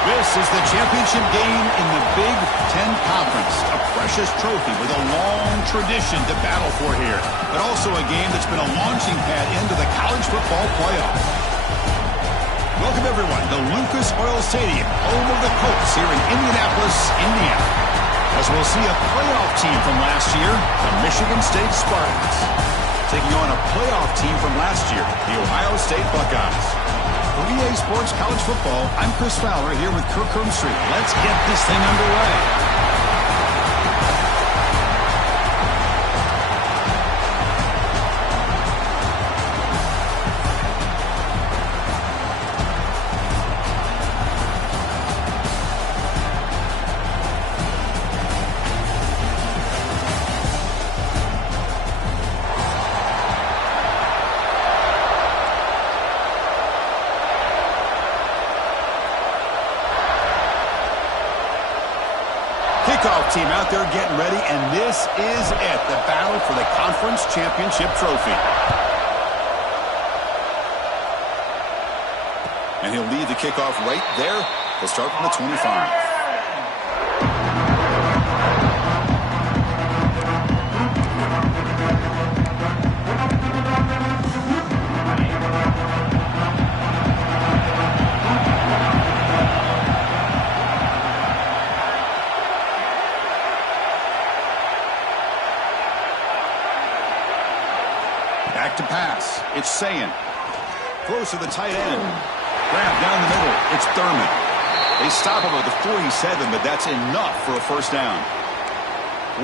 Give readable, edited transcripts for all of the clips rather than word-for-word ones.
This is the championship game in the Big Ten Conference. A precious trophy with a long tradition to battle for here. But also a game that's been a launching pad into the college football playoff. Welcome, everyone, to Lucas Oil Stadium, home of the Colts here in Indianapolis, Indiana. As we'll see a playoff team from last year, the Michigan State Spartans, taking on a playoff team from last year, the Ohio State Buckeyes. For EA Sports College Football, I'm Chris Fowler here with Kirk Herbstreit. Let's get this thing underway. Kickoff team out there getting ready, and this is it, the battle for the conference championship trophy. And he'll lead the kickoff right there. He'll start from the 25. Back to pass. It's Sayin. Throws to the tight end. Grab down the middle. It's Thurman. They stop him at the 47, but that's enough for a first down.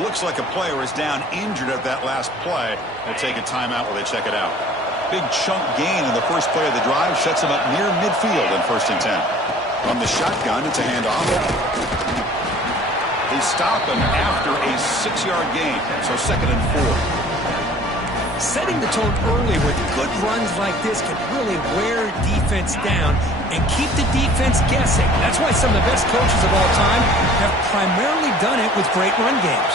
Looks like a player is down injured at that last play. They'll take a timeout while they check it out. Big chunk gain in the first play of the drive. Shuts him up near midfield in 1st and 10. From the shotgun, it's a handoff. They stop him after a 6-yard gain. So 2nd and 4. Setting the tone early with good runs like this can really wear defense down and keep the defense guessing. That's why some of the best coaches of all time have primarily done it with great run games.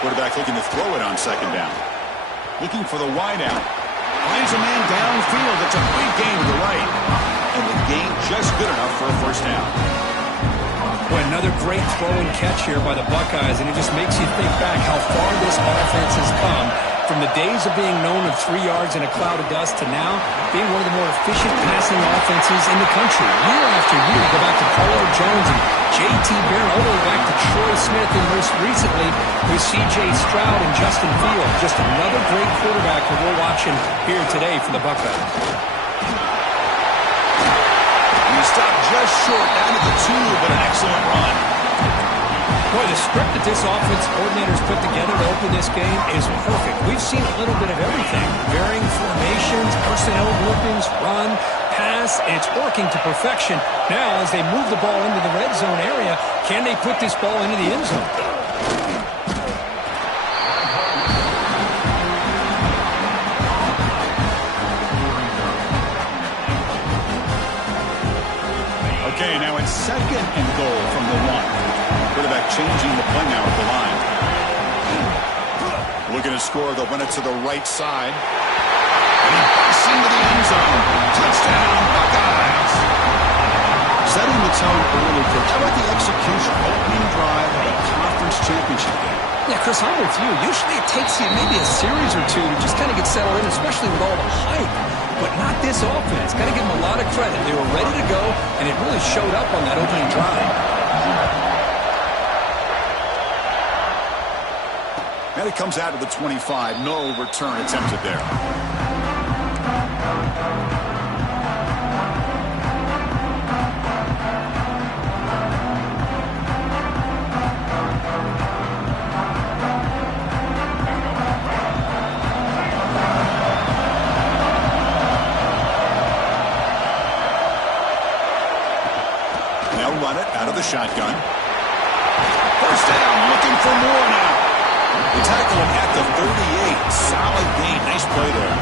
Quarterback looking to throw it on 2nd down. Looking for the wide out. Finds a man downfield. It's a big gain to the right. And the gain just good enough for a first down. Well, another great throw and catch here by the Buckeyes, and it just makes you think back how far this offense has come from the days of being known of 3 yards in a cloud of dust to now being one of the more efficient passing offenses in the country. Year after year, go back to Carlo Jones and J.T. Barron, all the way back to Troy Smith, and most recently with C.J. Stroud and Justin Fields. Just another great quarterback that we're watching here today for the Buckeyes. Stopped just short down at the 2, but an excellent run. Boy, the script that this offense coordinator's put together to open this game is perfect. We've seen a little bit of everything. Varying formations, personnel groupings, run, pass, and it's working to perfection. Now, as they move the ball into the red zone area, can they put this ball into the end zone? Okay, now it's 2nd and goal from the 1. Quarterback changing the play now at the line. Looking to score, they'll run it to the right side. And he busts into the end zone. Touchdown, Buckeyes! Setting the tone early. How about the execution? Opening drive of a conference championship game. Yeah, Chris, I'm with you. Usually it takes you maybe a series or two to just kind of get settled in, especially with all the hype. But not this offense. Got to give them a lot of credit. They were ready to go, and it really showed up on that opening drive. And it comes out of the 25. No return attempted there. Run it out of the shotgun. First down, looking for more now. They tackle him at the 38. Solid gain. Nice play there.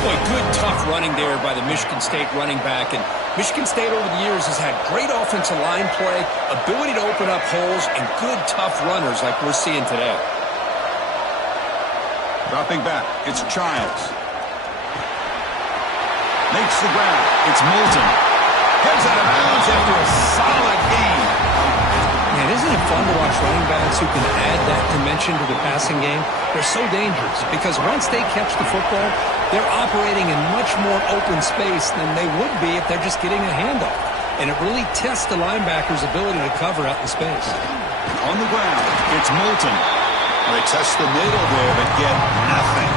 Boy, good, tough running there by the Michigan State running back. And Michigan State over the years has had great offensive line play, ability to open up holes, and good, tough runners like we're seeing today. Dropping back, it's Childs. Makes the grab. It's Moulton. Heads out of bounds after a solid gain. Man, isn't it fun to watch running backs who can add that dimension to the passing game? They're so dangerous because once they catch the football, they're operating in much more open space than they would be if they're just getting a handoff. And it really tests the linebacker's ability to cover out in space. On the ground, it's Moulton. They test the middle there, but get nothing.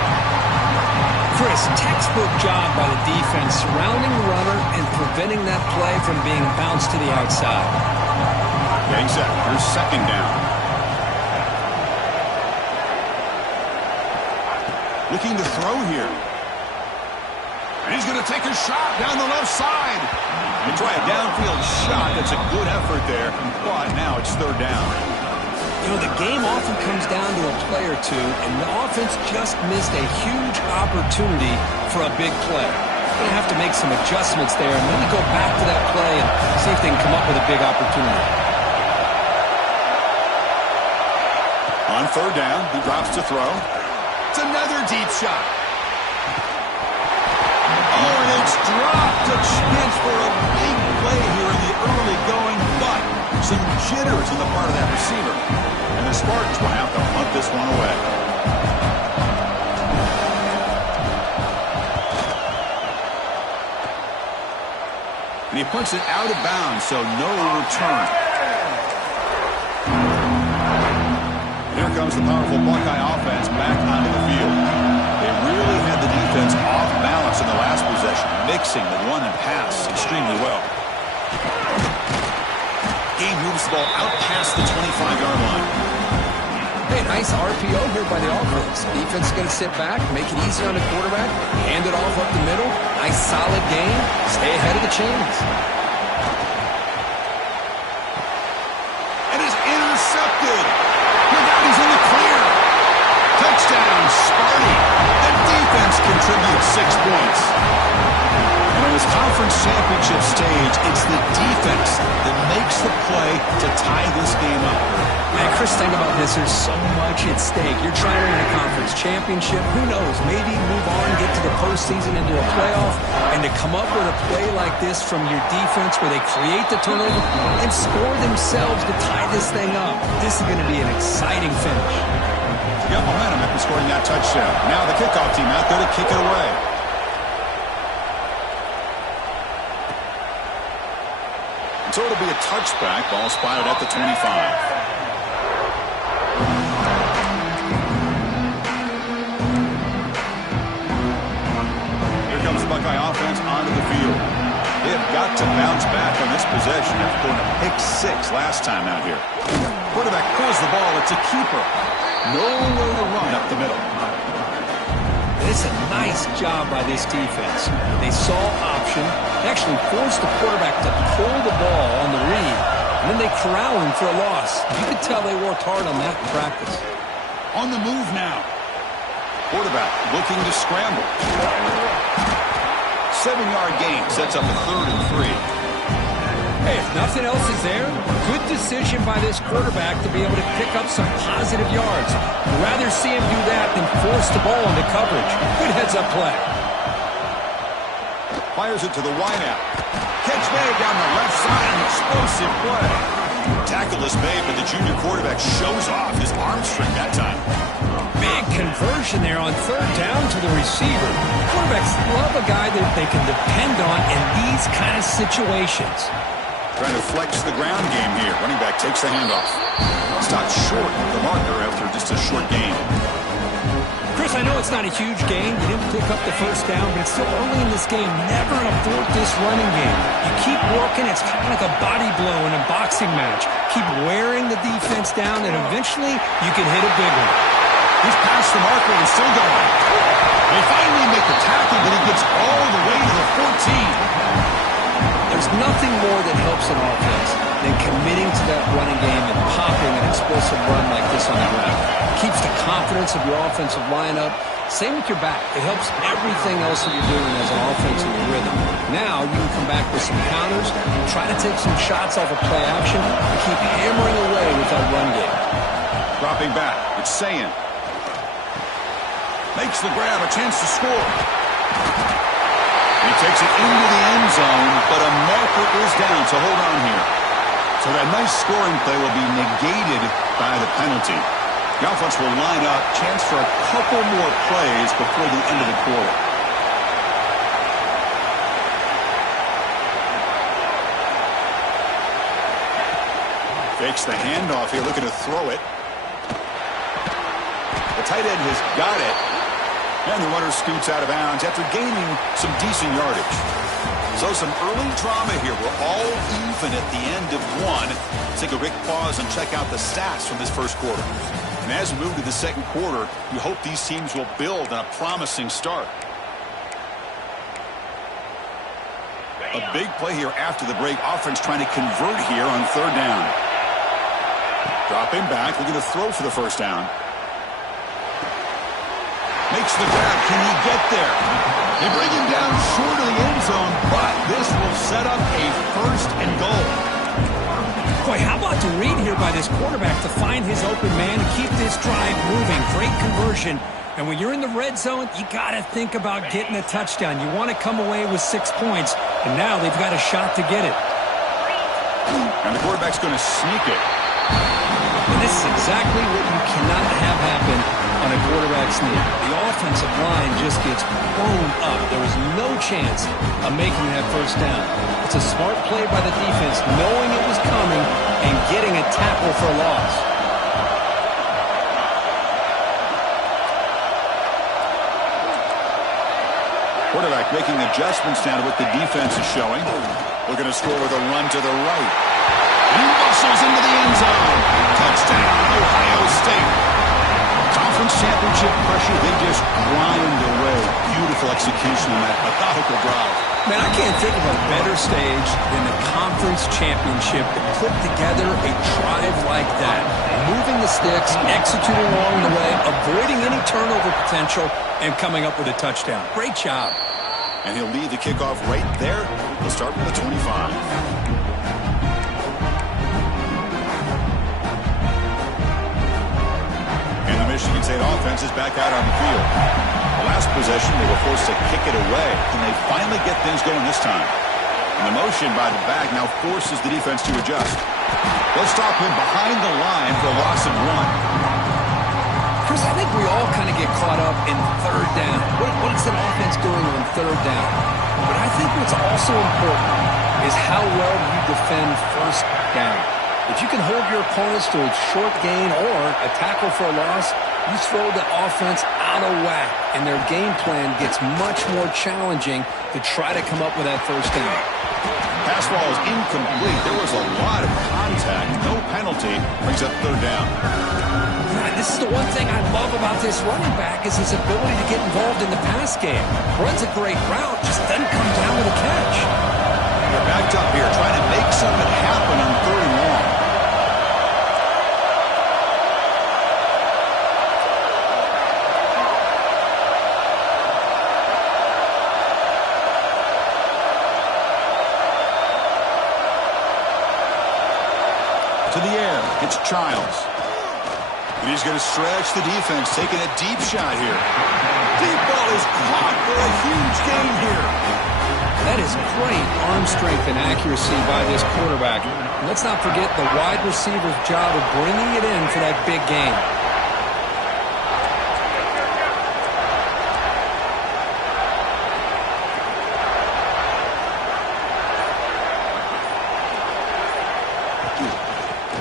Chris, textbook job by the defense surrounding the runner and preventing that play from being bounced to the outside. Getting set. Here's second down. Looking to throw here. And he's going to take a shot down the left side. They try a downfield shot. That's a good effort there. But now it's third down. You know, the game often comes down to a play or two, and the offense just missed a huge opportunity for a big play. They're going to have to make some adjustments there and maybe go back to that play and see if they can come up with a big opportunity. On third down, he drops to throw. It's another deep shot. Oh, and it's dropped. A chance for a big play here in the early going, but some jitters on the part of that receiver. And the Spartans will have to punt this one away. And he punts it out of bounds, so no return. Here comes the powerful Buckeye offense back onto the field. They really had the defense off balance in the last possession, mixing the run and pass extremely well. Game moves the ball out past the 25-yard line. Hey, nice RPO here by the offense. Defense is going to sit back, make it easy on the quarterback, hand it off up the middle. Nice solid game. Stay ahead of the chains. And is intercepted. Look out, he's in the clear. Touchdown, Sparty. The defense contributes 6 points. And on this conference championship stage, it's the defense that makes the play to tie this game up. Man, Chris, think about this. There's so much at stake. You're trying to win a conference championship. Who knows? Maybe move on, get to the postseason, into a playoff. And to come up with a play like this from your defense where they create the turnover and score themselves to tie this thing up, this is going to be an exciting finish. You got momentum after scoring that touchdown. Now the kickoff team out there to kick it away. So it'll be a touchback. Ball spotted at the 25. Comes the Buckeye offense onto the field. They've got to bounce back on this possession after throwing a pick 6 last time out here. Quarterback pulls the ball. It's a keeper. Nowhere to run up the middle. It's a nice job by this defense. They saw option, actually forced the quarterback to pull the ball on the read, and then they corral him for a loss. You could tell they worked hard on that in practice. On the move now. Quarterback looking to scramble. 7-yard gain sets up a 3rd and 3. Hey, if nothing else is there, good decision by this quarterback to be able to pick up some positive yards. I'd rather see him do that than force the ball into coverage. Good heads-up play. Fires it to the wideout. Catch made down the left side. An explosive play. Tackle is made, but the junior quarterback shows off his arm strength that time. Big conversion there on 3rd down to the receiver. Quarterbacks love a guy that they can depend on in these kind of situations. Trying to flex the ground game here. Running back takes the handoff. Stopped short of the marker after just a short gain. Chris, I know it's not a huge gain. You didn't pick up the first down, but it's still early in this game. Never abort this running game. You keep working. It's kind of like a body blow in a boxing match. Keep wearing the defense down, and eventually you can hit a big one. He's past the marker and still going. They finally make the tackle, but he gets all the way to the 14. There's nothing more that helps an offense than committing to that running game and popping an explosive run like this on the ground. It keeps the confidence of your offensive lineup. Same with your back. It helps everything else that you're doing as an offense in your rhythm. Now you can come back with some counters, try to take some shots off of play action, and keep hammering away with that run game. Dropping back. It's Sayin. Makes the grab, a chance to score. He takes it into the end zone, but a marker is down, so hold on here. So that nice scoring play will be negated by the penalty. The offense will line up, chance for a couple more plays before the end of the quarter. Fakes the handoff here, looking to throw it. The tight end has got it. And the runner scoots out of bounds after gaining some decent yardage. So some early drama here. We're all even at the end of one. Let's take a quick pause and check out the stats from this first quarter. And as we move to the second quarter, you hope these teams will build on a promising start. A big play here after the break. Offense trying to convert here on third down. Dropping back, looking to throw for the first down. Makes the grab. Can he get there? They bring him down short of the end zone, but this will set up a first and goal. Boy, how about the read here by this quarterback to find his open man and keep this drive moving. Great conversion. And when you're in the red zone, you got to think about getting a touchdown. You want to come away with 6 points, and now they've got a shot to get it. And the quarterback's going to sneak it. And this is exactly what you cannot have happen on a quarterback sneak. The offensive line just gets blown up. There was no chance of making that first down. It's a smart play by the defense, knowing it was coming and getting a tackle for a loss. Quarterback making adjustments down to what the defense is showing. Looking to score with a run to the right. He muscles into the end zone. Touchdown, Ohio State. Conference championship pressure, they just grind away. Beautiful execution on that methodical drive. Man, I can't think of a better stage than the conference championship to put together a drive like that. Moving the sticks, executing along the way, avoiding any turnover potential, and coming up with a touchdown. Great job. And he'll lead the kickoff right there. He'll start with the 25. And the Michigan State offense is back out on the field. The last possession, they were forced to kick it away, and they finally get things going this time. And the motion by the back now forces the defense to adjust. They'll stop him behind the line for a loss of 1. Chris, I think we all kind of get caught up in third down. What is an offense doing on third down? But I think what's also important is how well you defend first down. If you can hold your opponents to a short gain or a tackle for a loss, you throw the offense out of whack, and their game plan gets much more challenging to try to come up with that first down. Pass ball is incomplete. There was a lot of contact. No penalty. Brings up third down. This is the one thing I love about this running back is his ability to get involved in the pass game. Runs a great route, just doesn't come down with a catch. They're backed up here, trying to make something happen on third and long. To the air, it's Childs. And he's going to stretch the defense, taking a deep shot here. Deep ball is caught for a huge gain here. That is great arm strength and accuracy by this quarterback. And let's not forget the wide receiver's job of bringing it in for that big gain.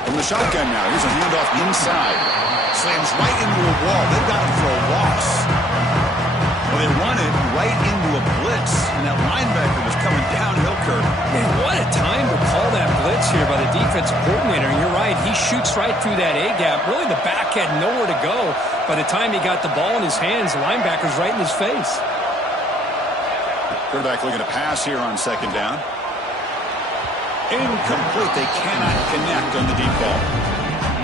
From the shotgun now, here's a handoff inside. Slams right into a wall. They've got him for a loss. Well, they run it right into a blitz, and that linebacker was coming downhill, Kirk. Man, what a time to call that blitz here by the defensive coordinator. And you're right, he shoots right through that A-gap. Really, the back had nowhere to go. By the time he got the ball in his hands, the linebacker's right in his face. Quarterback looking to pass here on second down. Incomplete. They cannot connect on the deep ball.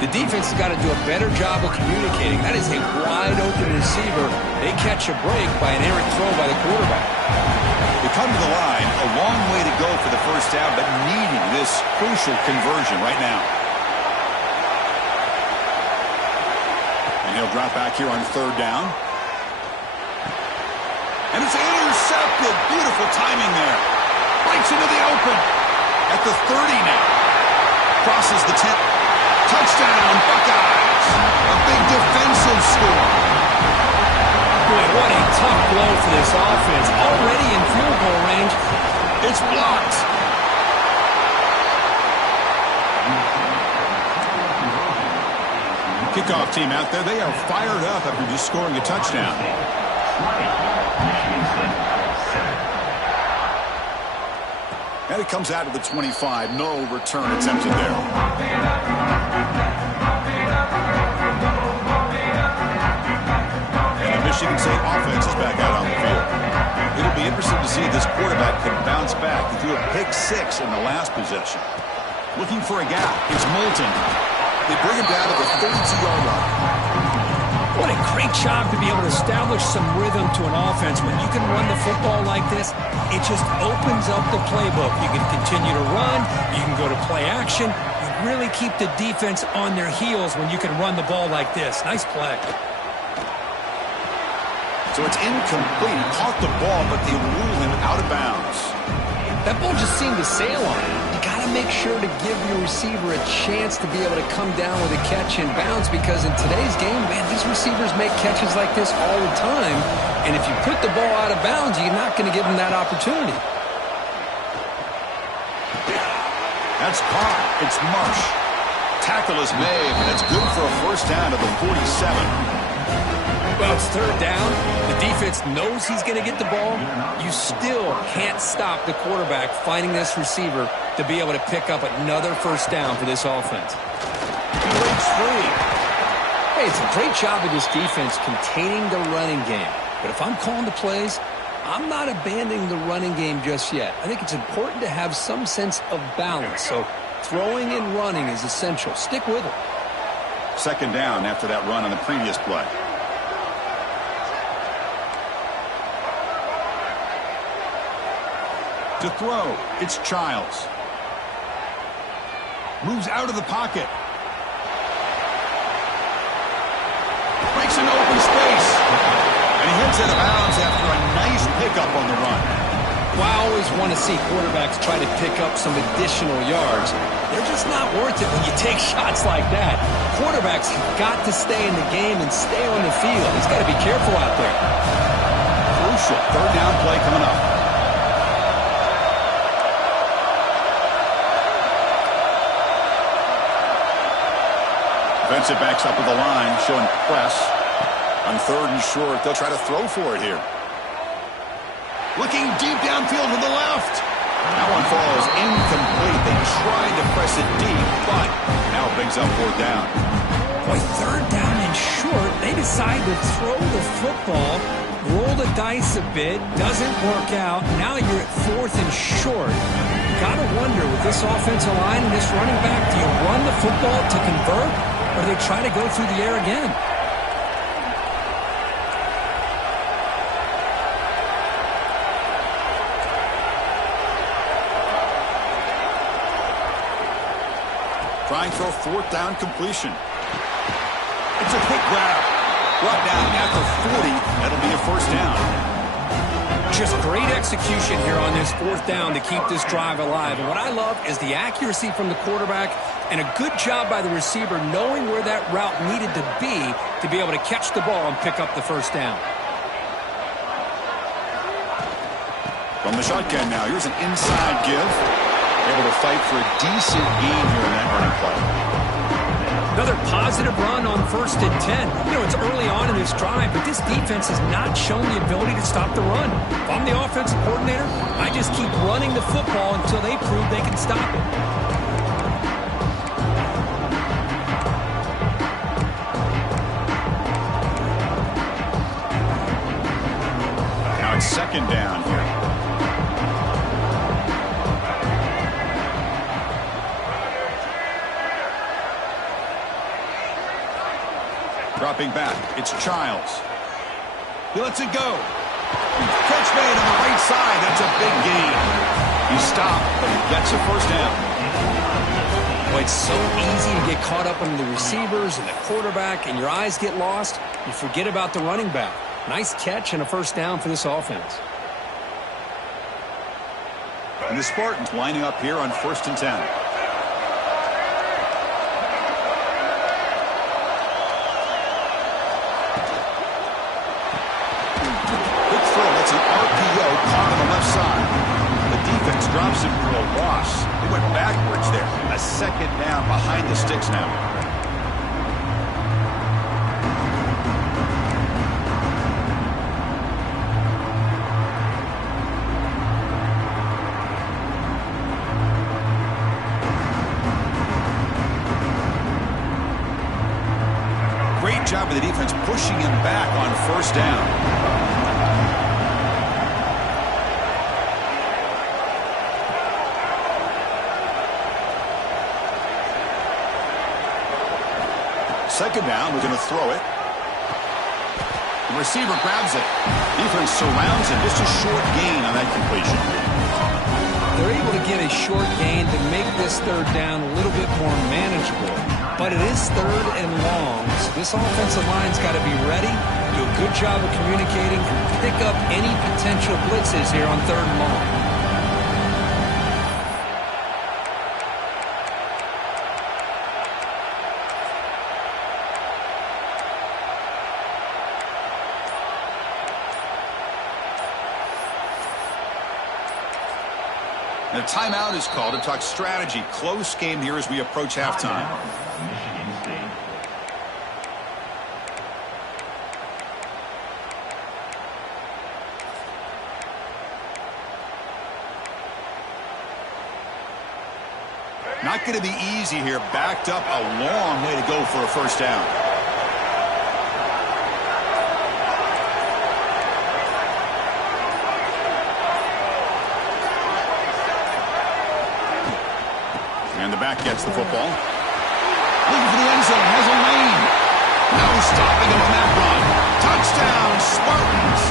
The defense has got to do a better job of communicating. That is a wide-open receiver. They catch a break by an errant throw by the quarterback. They come to the line, a long way to go for the first down, but needing this crucial conversion right now. And he'll drop back here on third down. And it's intercepted. intercepted. Beautiful timing there. Breaks into the open. At the 30 now. Crosses the 10. Touchdown, Buckeyes. A big defensive score. Boy, what a tough blow for this offense. Already in field goal range. It's blocked. Kickoff team out there. They are fired up after just scoring a touchdown. And it comes out to the 25. No return attempted there. And the Michigan State offense is back out on the field. It'll be interesting to see if this quarterback can bounce back. He threw a pick 6 in the last possession. Looking for a gap. It's Moulton. They bring him down to the 32-yard line. What a great job to be able to establish some rhythm to an offense. When you can run the football like this, it just opens up the playbook. You can continue to run. You can go to play action. You really keep the defense on their heels when you can run the ball like this. Nice play. So it's incomplete. He caught the ball, but they rule him out of bounds. That ball just seemed to sail on it. You got to make sure to give your receiver a chance to be able to come down with a catch and bounce, because in today's game, man, these receivers make catches like this all the time. And if you put the ball out of bounds, you're not going to give them that opportunity. That's caught. It's Marsh. Tackle is made, and it's good for a first down at the 47. Well, it's third down. The defense knows he's going to get the ball. You still can't stop the quarterback finding this receiver to be able to pick up another first down for this offense. He breaks free. Hey, it's a great job of this defense containing the running game. But if I'm calling the plays, I'm not abandoning the running game just yet. I think it's important to have some sense of balance. So throwing and running is essential. Stick with it. Second down after that run on the previous play. To throw, it's Childs. Moves out of the pocket. Breaks into open space. And he hits out of bounds after a nice pickup on the run. Well, I always want to see quarterbacks try to pick up some additional yards. They're just not worth it when you take shots like that. Quarterbacks have got to stay in the game and stay on the field. He's got to be careful out there. Crucial third down play coming up. Defensive backs up at the line, showing press. On third and short, they'll try to throw for it here. Looking deep downfield to the left. That one falls incomplete. They tried to press it deep, but now it brings up fourth down. Boy, third down and short. They decide to throw the football, roll the dice a bit, doesn't work out. Now you're at fourth and short. Gotta wonder, with this offensive line and this running back, do you run the football to convert, or do they try to go through the air again? Trying for a fourth down completion. It's a quick grab. Brought down at the 40. That'll be a first down. Just great execution here on this fourth down to keep this drive alive. And what I love is the accuracy from the quarterback and a good job by the receiver knowing where that route needed to be able to catch the ball and pick up the first down. From the shotgun now, here's an inside give. Able to fight for a decent gain here in that running play. Another positive run on first and 10. You know, it's early on in this drive, but this defense has not shown the ability to stop the run. If I'm the offensive coordinator, I just keep running the football until they prove they can stop it. Now it's second down here. Dropping back, it's Childs. He lets it go. Catch made on the right side. That's a big gain. He stopped, but he gets a first down. Well, it's so easy to get caught up on the receivers and the quarterback, and your eyes get lost. You forget about the running back. Nice catch and a first down for this offense. And the Spartans lining up here on 1st and 10. Quick throw. That's an RPO caught on the left side. The defense drops him for a loss. They went backwards there. A 2nd down behind the sticks now. Job of the defense pushing him back on 1st down. Second down, we're going to throw it. The receiver grabs it. Defense surrounds him. Just a short gain on that completion. They're able to get a short gain to make this 3rd down a little bit more manageable. But it is 3rd and long, so this offensive line's got to be ready, do a good job of communicating, and pick up any potential blitzes here on 3rd and long. And a timeout is called to talk strategy. Close game here as we approach halftime. Not going to be easy here. Backed up a long way to go for a 1st down. And the back gets the football. Looking for the end zone. Has a lane. No stopping him on that run. Touchdown, Spartans.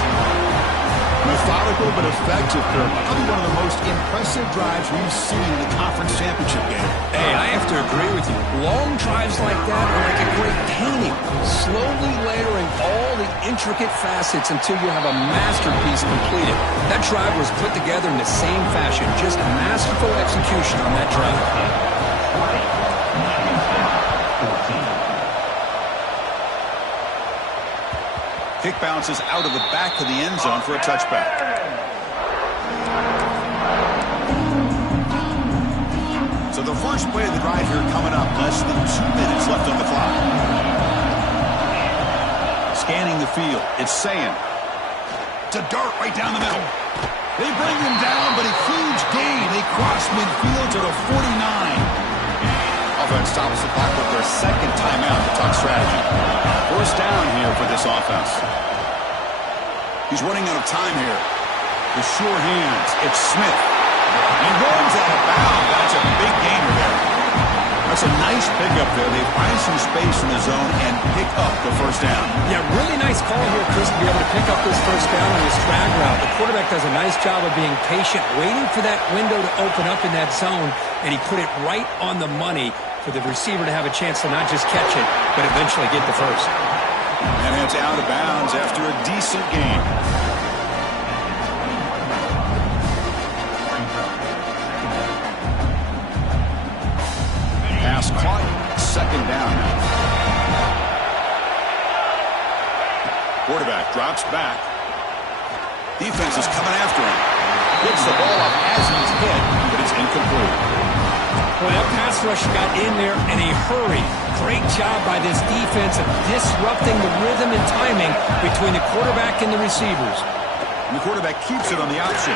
Methodical but effective, Kirk. Probably one of the most impressive drives we've seen in the conference championship game. Hey, I have to agree with you. Long drives like that are like a great painting. Slowly layering all the intricate facets until you have a masterpiece completed. That drive was put together in the same fashion. Just masterful execution on that drive. Kick bounces out of the back of the end zone for a touchback. So the first play of the drive here coming up. Less than 2 minutes left on the clock. Scanning the field. It's saying to dart right down the middle. They bring him down, but a huge gain. They cross midfield to the 49. Offense stops the clock with their 2nd timeout to talk strategy. 1st down here for this offense. He's running out of time here. The sure hands. It's Smith. He runs out of bounds. That's a big gainer there. That's a nice pickup there. They find some space in the zone and pick up the 1st down. Yeah, really nice call here, Chris, to be able to pick up this 1st down on this drag route. The quarterback does a nice job of being patient, waiting for that window to open up in that zone, and he put it right on the money for the receiver to have a chance to not just catch it, but eventually get the 1st. And it's out of bounds after a decent game. Pass caught. 2nd down. Quarterback drops back. Defense is coming after him. Gets the ball up as he's hit, but it's incomplete. Well, that pass rush got in there in a hurry. Great job by this defense of disrupting the rhythm and timing between the quarterback and the receivers. And the quarterback keeps it on the option.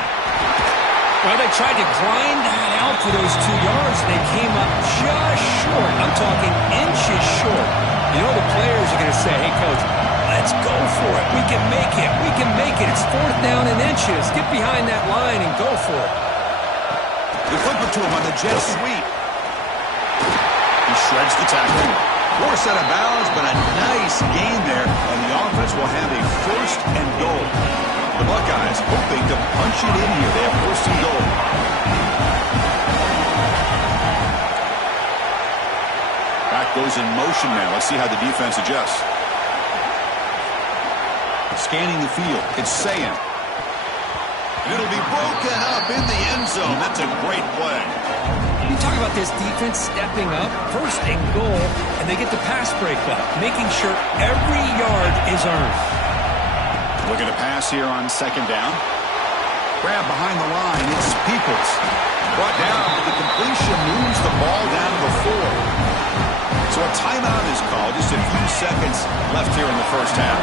Well, they tried to grind that out for those 2 yards. They came up just short. I'm talking inches short. You know the players are going to say, hey, Coach, let's go for it. We can make it. We can make it. It's 4th down in inches. Get behind that line and go for it. They flip it to him on the jet sweep. He shreds the tackle. Forced out of bounds, but a nice gain there, and the offense will have a 1st and goal. The Buckeyes hoping to punch it in here. They have 1st and goal. Back goes in motion now. Let's see how the defense adjusts. Scanning the field. It's Sayan. And it'll be broken up in the end zone. That's a great play. You talk about this defense stepping up, first and goal, and they get the pass breakup, making sure every yard is earned. Looking to pass here on second down. Grab behind the line. It's Peoples. Brought down, but the completion moves the ball down to the 4. So a timeout is called. Just a few seconds left here in the first half.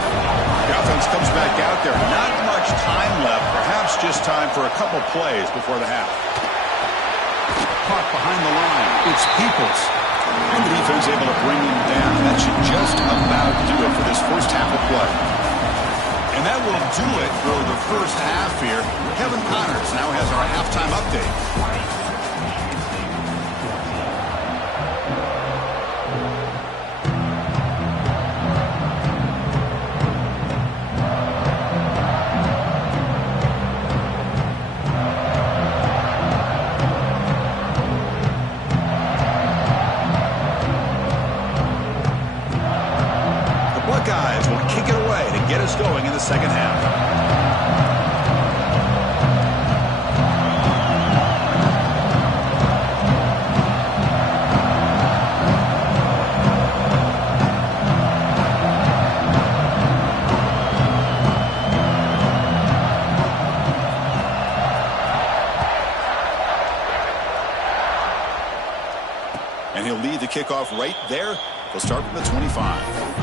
The offense comes back out there. Not much time left. Perhaps just time for a couple plays before the half. Caught behind the line. It's Peoples. And the defense able to bring him down. That should just about do it for this first half of play. And that will do it for the first half here. Kevin Connors now has our halftime update. Buckeyes will kick it away to get us going in the second half. And he'll lead the kickoff right there. He'll start from the 25.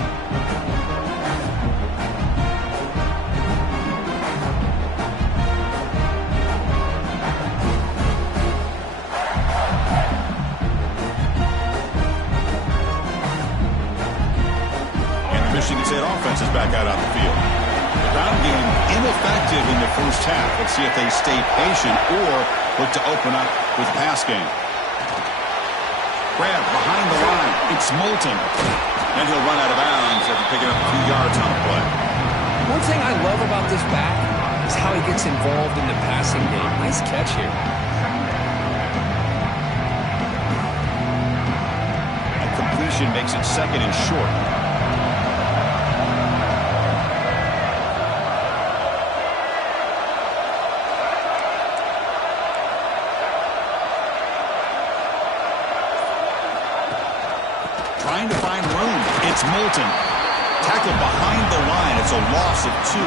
Michigan State offense is back out on the field. The ground game ineffective in the first half. Let's see if they stay patient or look to open up with the pass game. Grab behind the line. It's Moulton. And he'll run out of bounds after picking up a few yards on the play. One thing I love about this back is how he gets involved in the passing game. Nice catch here. And completion makes it second and short. Trying to find room. It's Moulton. Tackled behind the line. It's a loss of 2.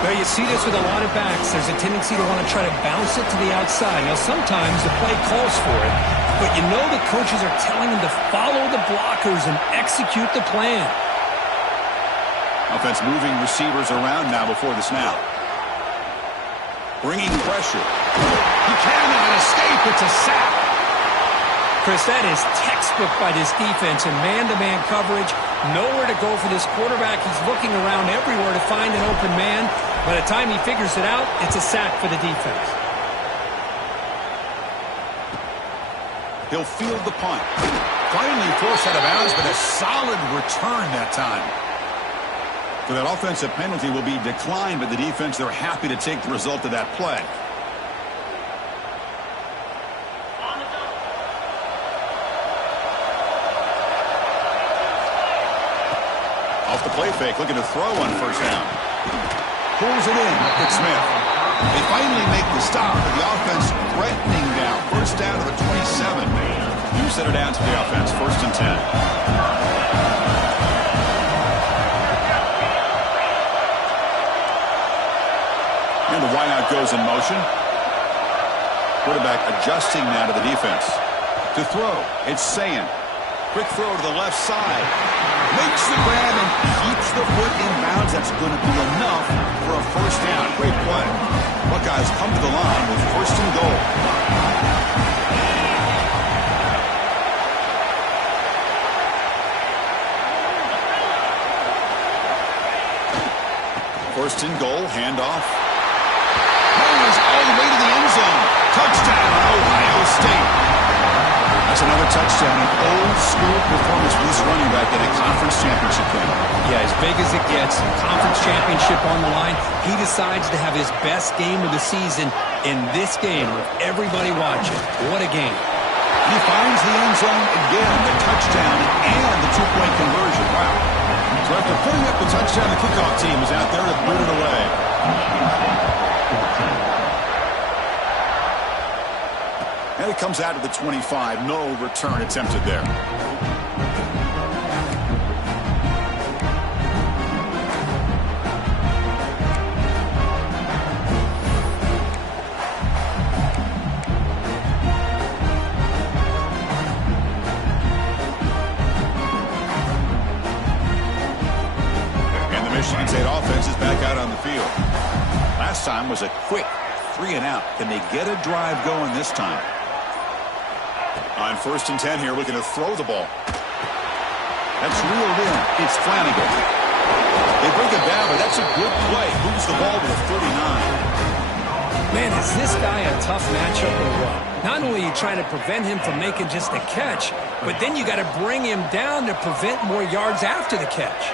Well, you see this with a lot of backs. There's a tendency to want to try to bounce it to the outside. Now, sometimes the play calls for it, but you know the coaches are telling them to follow the blockers and execute the plan. Offense moving receivers around now before the snap. Bringing pressure. He cannot escape. It's a sack. Chris, that is textbook by this defense in man-to-man coverage. Nowhere to go for this quarterback. He's looking around everywhere to find an open man. By the time he figures it out, it's a sack for the defense. He'll field the punt. Finally forced out of bounds, but a solid return that time. So that offensive penalty will be declined by the defense. They're happy to take the result of that play. Off the play fake, looking to throw on first down. Pulls it in. It's Smith. They finally make the stop, but the offense threatening down. First down to the 27. You set it down to the offense. First and 10. And the wideout goes in motion. Quarterback adjusting now to the defense. To throw, it's Sayin. Quick throw to the left side. Makes the grab and keeps the foot in bounds. That's going to be enough for a first down. Great play. Buckeyes come to the line with first and goal. First and goal, handoff. Goes all the way to the end zone. Touchdown, Ohio State. That's another touchdown, an old-school performance for this running back at a conference championship game. Yeah, as big as it gets, conference championship on the line, he decides to have his best game of the season in this game with everybody watching. What a game. He finds the end zone again, the touchdown, and the two-point conversion. Wow. So after putting up the touchdown, the kickoff team is out there to boot it away. It comes out of the 25. No return attempted there. Michigan State offense is back out on the field. Last time was a quick 3-and-out. Can they get a drive going this time? On 1st and 10 here, looking to throw the ball. That's reeled in. It's Flanagan. They bring it down, but that's a good play. Moves the ball to the 39. Man, is this guy a tough matchup or what? Not only are you trying to prevent him from making just a catch, but then you got to bring him down to prevent more yards after the catch.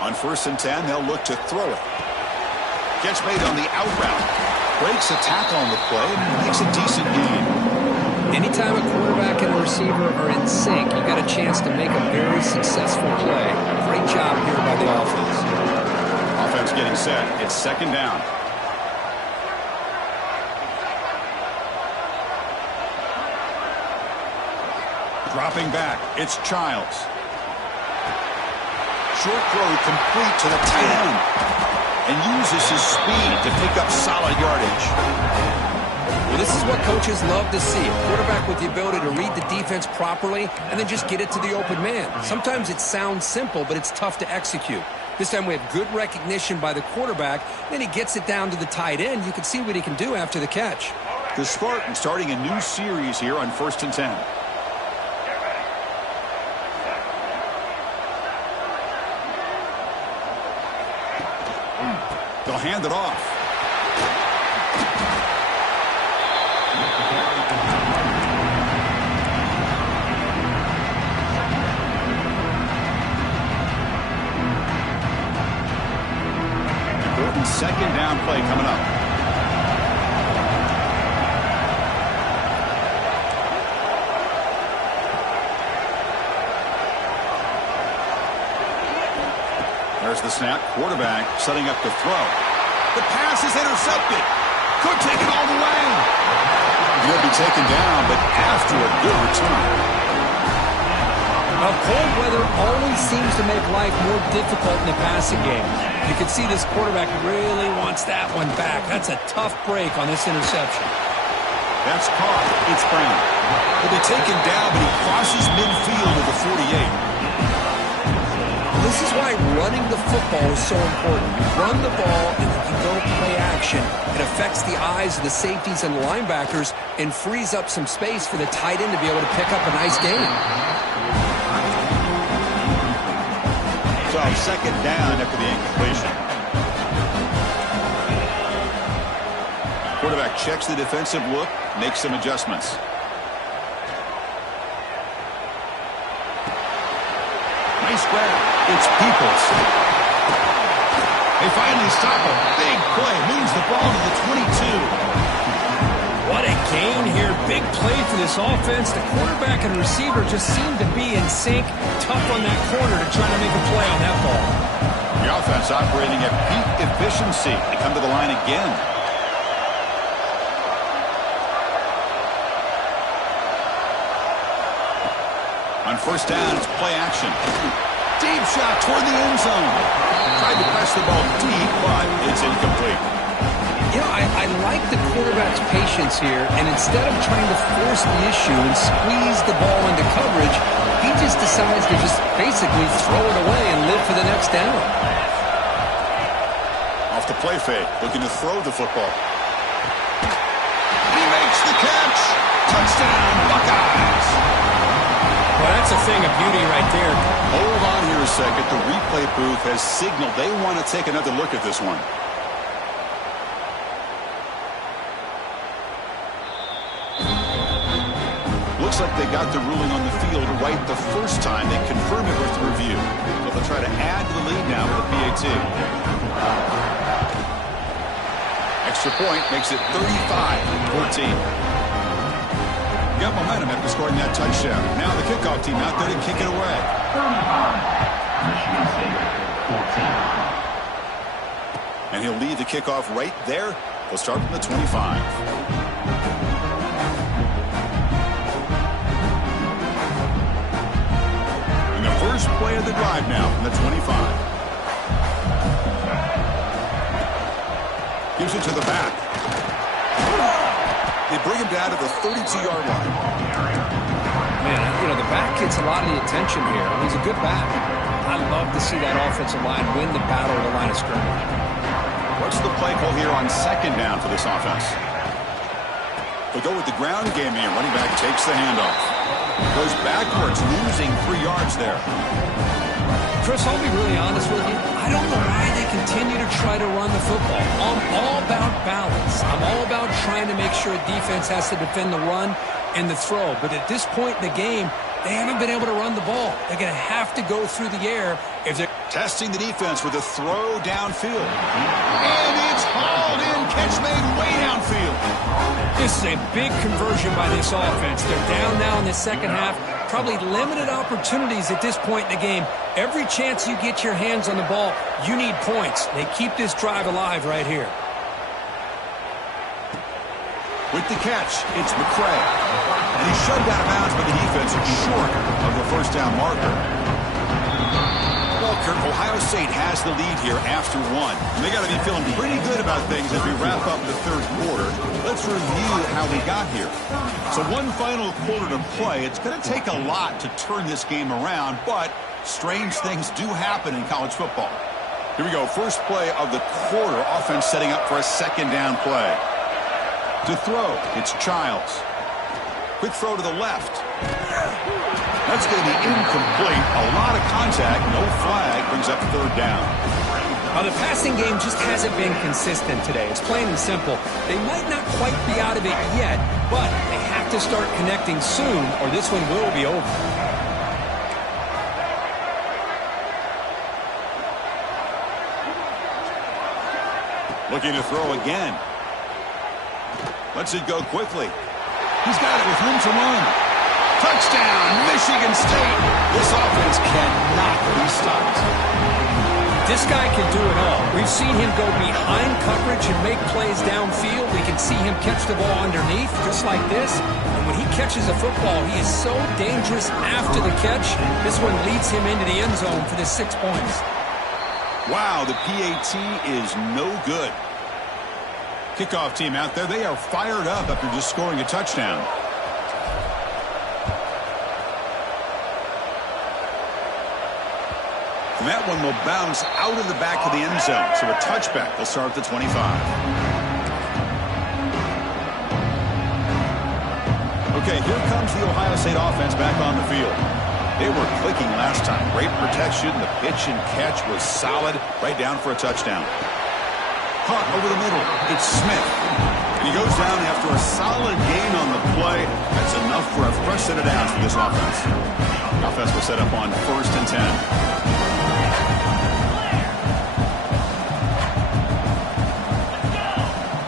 On 1st and 10, they'll look to throw it. Catch made on the out route. Breaks a tackle on the play and makes a decent gain. Anytime a quarterback and a receiver are in sync, you got a chance to make a very successful play. Great job here by the offense. Offense getting set. It's 2nd down. Dropping back. It's Childs. Short throw complete to the tight end. And uses his speed to pick up solid yardage. Well, this is what coaches love to see. A quarterback with the ability to read the defense properly and then just get it to the open man. Sometimes it sounds simple, but it's tough to execute. This time we have good recognition by the quarterback. Then he gets it down to the tight end. You can see what he can do after the catch. The Spartans starting a new series here on 1st and 10. They'll hand it off. Important 2nd down play coming up. There's the snap. Quarterback setting up the throw. The pass is intercepted. Could take it all the way. He'll be taken down, but after a good return. Well, cold weather always seems to make life more difficult in the passing game. You can see this quarterback really wants that one back. That's a tough break on this interception. That's caught. It's Brown. He'll be taken down, but he crosses midfield to the 48. This is why running the football is so important. You run the ball and you can go play action. It affects the eyes of the safeties and linebackers and frees up some space for the tight end to be able to pick up a nice gain. So 2nd down after the incompletion. Quarterback checks the defensive look, makes some adjustments. Nice grab. It's Peoples. They finally stop a big play. Moves the ball to the 22. What a gain here. Big play for this offense. The quarterback and receiver just seem to be in sync. Tough on that corner to try to make a play on that ball. The offense operating at peak efficiency. They come to the line again. On 1st down, it's play action. Deep shot toward the end zone. Tried to press the ball deep, but it's incomplete. You know, I like the quarterback's patience here, and instead of trying to force the issue and squeeze the ball into coverage, he just decides to just basically throw it away and live for the next down. Off the play fake, looking to throw the football. He makes the catch. Touchdown, Buckeyes. Well, that's a thing of beauty right there. Hold on here a second. The replay booth has signaled they want to take another look at this one. Looks like they got the ruling on the field right the first time. They confirm it with review. So they'll try to add to the lead now with a PAT. Extra point makes it 35-14. Got momentum after scoring that touchdown. Now the kickoff team out there to kick it away. 35, Michigan State 14. And he'll lead the kickoff right there. He'll start from the 25. First play of the drive now from the 25. Gives it to the back. They bring him down to the 32-yard line. Man, you know, the back gets a lot of the attention here. He's a good back. I love to see that offensive line win the battle at the line of scrimmage. What's the play call here on second down for this offense? They go with the ground game here. Running back takes the handoff. Goes backwards, losing 3 yards there. Chris, I'll be really honest with you. I don't know why they continue to try to run the football. I'm all about balance. I'm all about trying to make sure a defense has to defend the run and the throw. But at this point in the game, they haven't been able to run the ball. They're going to have to go through the air if they're testing the defense with a throw downfield. And it's hauled in. Catch made way downfield. This is a big conversion by this offense. They're down now in the second half. Probably limited opportunities at this point in the game. Every chance you get your hands on the ball, you need points. They keep this drive alive right here. With the catch, it's McCray. And he's shoved out of bounds by the defense short of the first down marker. Well, Kirk, Ohio State has the lead here after one. They got to be feeling pretty good about things as we wrap up the third quarter. Let's review how we got here. So one final quarter to play. It's going to take a lot to turn this game around, but strange things do happen in college football. Here we go. First play of the quarter. Offense setting up for a second down play. To throw, it's Childs. Quick throw to the left. That's going to be incomplete. A lot of contact. No flag. Brings up third down. The passing game just hasn't been consistent today. It's plain and simple. They might not quite be out of it yet, but they have to start connecting soon or this one will be over. Looking to throw again. Lets it go quickly. He's got it with room to run. Touchdown, Michigan State. This offense cannot be stopped. This guy can do it all. We've seen him go behind coverage and make plays downfield. We can see him catch the ball underneath, just like this. And when he catches a football, he is so dangerous after the catch. This one leads him into the end zone for the 6 points. Wow, the PAT is no good. Kickoff team out there, they are fired up after just scoring a touchdown. And that one will bounce out of the back of the end zone. So a touchback. They'll start at the 25. Okay, here comes the Ohio State offense back on the field. They were clicking last time. Great protection. The pitch and catch was solid. Right down for a touchdown. Caught over the middle. It's Smith. And he goes down after a solid gain on the play. That's enough for a fresh set of downs for this offense. The offense will set up on 1st and 10.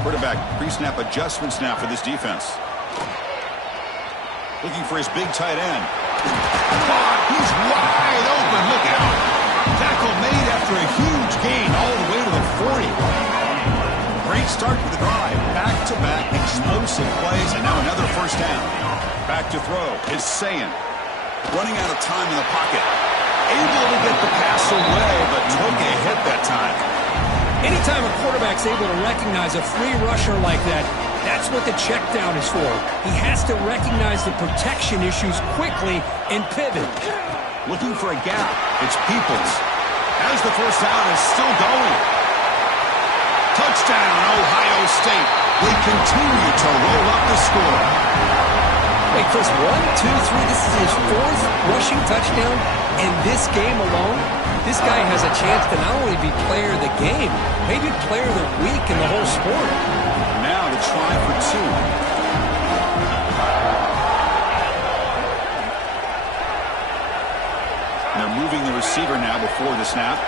Quarterback pre-snap adjustments now for this defense. Looking for his big tight end. He's wide open. Look out. Tackle made after a huge gain all the way to the 40. Great start to the drive. Back-to-back explosive plays, and now another first down. Back to throw is Sayin. Running out of time in the pocket. Able to get the pass away, but took a hit that time. Anytime a quarterback's able to recognize a free rusher like that, that's what the check down is for. He has to recognize the protection issues quickly and pivot. Looking for a gap. It's Peoples. As the first down is still going. Touchdown, Ohio State. They continue to roll up the score. Wait, Chris, 1, 2, 3. This is his 4th rushing touchdown in this game alone. This guy has a chance to not only be player of the game, maybe player of the week in the whole sport. Now to try for 2. And they're moving the receiver now before the snap.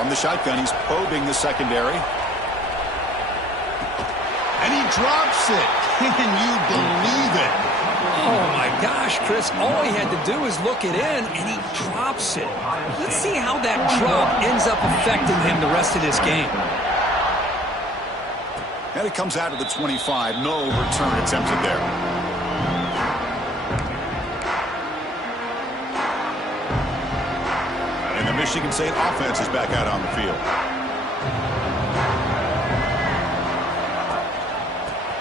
From the shotgun, he's probing the secondary. And he drops it. Can you believe it? Oh, my gosh, Chris. All he had to do is look it in, and he drops it. Let's see how that drop ends up affecting him the rest of this game. And it comes out to the 25. No return attempted there. the Michigan State offense is back out on the field.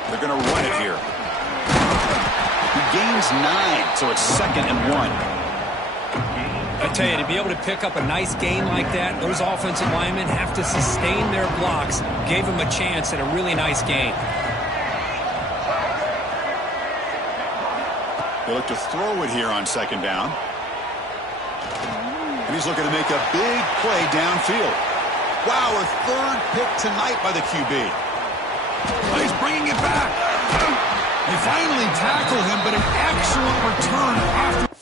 They're going to run it here. He gains 9, so it's 2nd and 1. I tell you, to be able to pick up a nice gain like that, those offensive linemen have to sustain their blocks. Gave them a chance at a really nice gain. They look to throw it here on 2nd down. And he's looking to make a big play downfield. Wow, a 3rd pick tonight by the QB. He's bringing it back. They finally tackle him, but an excellent return after.